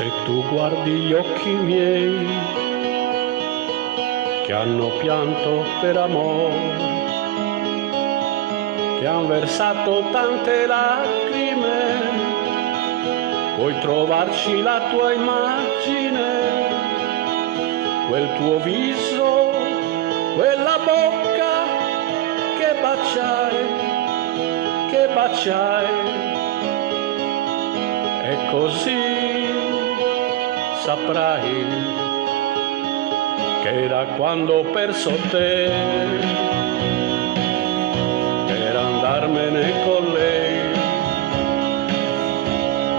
Se tu guardi gli occhi miei che hanno pianto per amore, che han versato tante lacrime, puoi trovarci la tua immagine, quel tuo viso, quella bocca che baciai, e così saprai che era quando ho perso te, per andarmene con lei.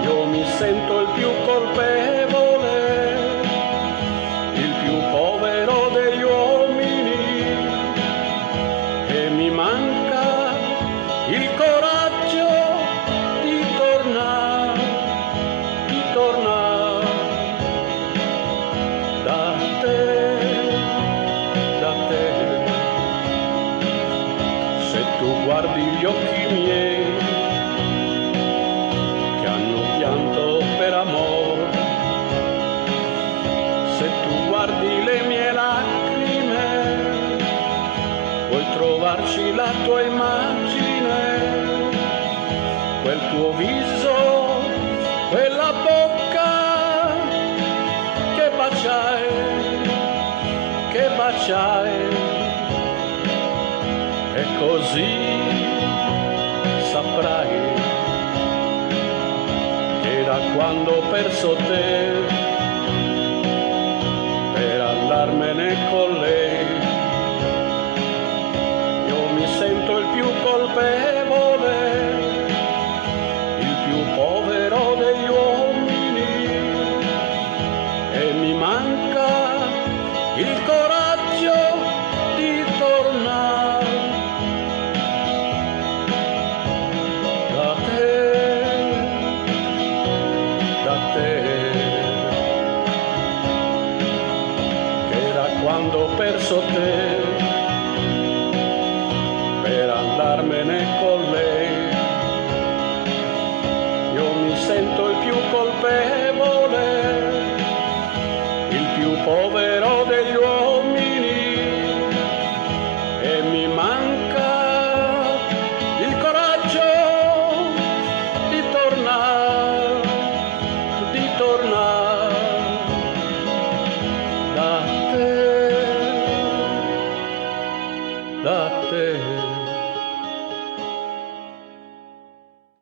Io mi sento il più colpevole, il più povero degli uomini, e mi manca il coraggio di tornare da te. Se tu guardi gli occhi miei che hanno pianto per amore, se tu guardi le mie lacrime, puoi trovarci la tua immagine, quel tuo viso, quella bocca che baciai, e così saprai che era quando ho perso te, per andarmene con lei. Io mi sento il più colpevole, il più povero degli uomini, e mi manca il coraggio di tornare da te, che era quando ho perso te, per andarmene con lei. Io mi sento il più colpevole, il più povero